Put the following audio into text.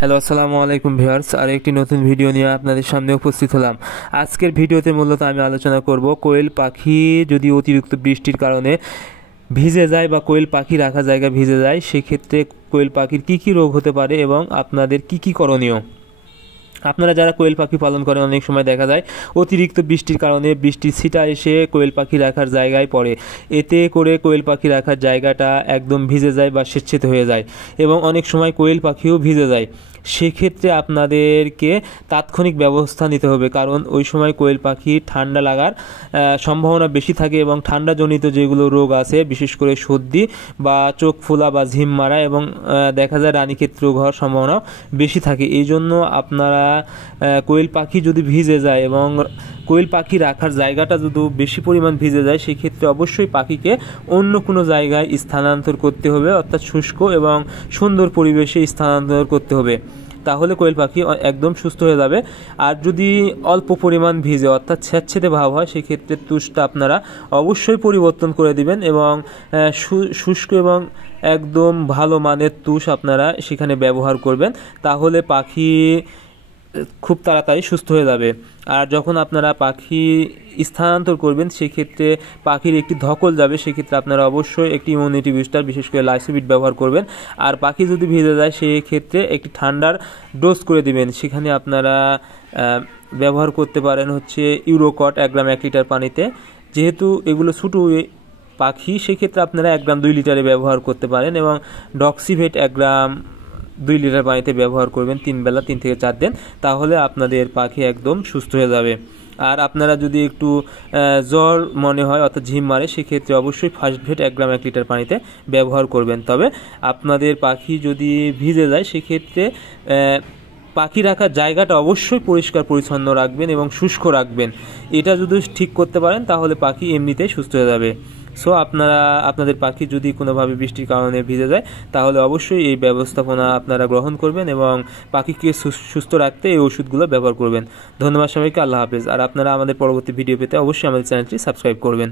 Hello, আসসালামু আলাইকুম viewers. আর একটি নতুন ভিডিও নিয়ে আপনাদের সামনে উপস্থিত হলাম। আজকের ভিডিওতে মূলত আমি আলোচনা করব কোয়েল পাখি যদি অতিরিক্ত বৃষ্টির কারণে ভিজে যায় বা কোয়েল পাখি রাখা জায়গা ভিজে যায়, সেক্ষেত্রে কোয়েল পাখির কী কী রোগ হতে পারে এবং আপনাদের কী কী করণীয়। আপনারা যারা কোয়েল পাখি পালন করেন, অনেক সময় দেখা যায় অতিরিক্ত বৃষ্টির কারণে বৃষ্টির ছিটা এসে কোয়েল পাখি রাখার জায়গায় পড়ে। এতে করে কোয়েল পাখি রাখার জায়গাটা একদম ভিজে যায় বা স্বেচ্ছেতে হয়ে যায় এবং অনেক সময় কোয়েল পাখিও ভিজে যায়। সেক্ষেত্রে আপনাদেরকে তাৎক্ষণিক ব্যবস্থা নিতে হবে, কারণ ওই সময় কোয়েল পাখি ঠান্ডা লাগার সম্ভাবনা বেশি থাকে এবং ঠান্ডাজনিত যেগুলো রোগ আছে, বিশেষ করে সর্দি বা চোখ ফোলা বা ঝিম মারা এবং দেখা যায় রানীক্ষেত রোগ হওয়ার সম্ভাবনা বেশি থাকে। এই জন্য আপনারা কোয়েল পাখি যদি ভিজে যায় এবং কোয়েল পাখি রাখার জায়গাটা যদি বেশি পরিমাণ ভিজে যায়, সেক্ষেত্রে অবশ্যই পাখিকে অন্য কোনো জায়গায় স্থানান্তর করতে হবে, অর্থাৎ শুষ্ক এবং সুন্দর পরিবেশে স্থানান্তর করতে হবে। তাহলে কোয়েল পাখি একদম সুস্থ হয়ে যাবে। আর যদি অল্প পরিমাণ ভিজে অর্থাৎ স্যাঁতসেঁতে ভাব হয়, সেক্ষেত্রে তুষটা আপনারা অবশ্যই পরিবর্তন করে দিবেন এবং শুষ্ক এবং একদম ভালো মানের তুষ আপনারা সেখানে ব্যবহার করবেন। তাহলে পাখি খুব তাড়াতাড়ি সুস্থ হয়ে যাবে। আর যখন আপনারা পাখি স্থানান্তর করবেন, সেক্ষেত্রে পাখির একটি ধকল যাবে, সেক্ষেত্রে আপনারা অবশ্যই একটি ইমিউনিটি বুস্টার, বিশেষ করে লাইসোবিট ব্যবহার করবেন। আর পাখি যদি ভিজে যায়, সেক্ষেত্রে একটি ঠান্ডার ডোজ করে দিবেন। সেখানে আপনারা ব্যবহার করতে পারেন হচ্ছে ইউরোকট 1 গ্রাম 1 লিটার পানিতে। যেহেতু এগুলো ছোটো পাখি, সেক্ষেত্রে আপনারা 1 গ্রাম 2 লিটারে ব্যবহার করতে পারেন এবং ডক্সিভেট 1 গ্রাম 2 লিটার পানিতে ব্যবহার করবেন 3 বেলা 3 থেকে 4 দিন। তাহলে আপনাদের পাখি একদম সুস্থ হয়ে যাবে। আর আপনারা যদি একটু জ্বর মনে হয় অর্থাৎ ঝিম মারে, সেক্ষেত্রে অবশ্যই ফার্স্ট ভেট 1 গ্রাম 1 লিটার পানিতে ব্যবহার করবেন। তবে আপনাদের পাখি যদি ভিজে যায়, সেক্ষেত্রে পাখি রাখার জায়গাটা অবশ্যই পরিষ্কার পরিচ্ছন্ন রাখবেন এবং শুষ্ক রাখবেন। এটা যদি ঠিক করতে পারেন, তাহলে পাখি এমনিতেই সুস্থ হয়ে যাবে। সো আপনারা আপনাদের পাখি যদি কোনোভাবে বৃষ্টির কারণে ভিজে যায়, তাহলে অবশ্যই এই ব্যবস্থাপনা আপনারা গ্রহণ করবেন এবং পাখিকে সুস্থ রাখতে এই ওষুধগুলো ব্যবহার করবেন। ধন্যবাদ সবাইকে, আল্লাহ হাফেজ। আর আপনারা আমাদের পরবর্তী ভিডিও পেতে অবশ্যই আমাদের চ্যানেলটি সাবস্ক্রাইব করবেন।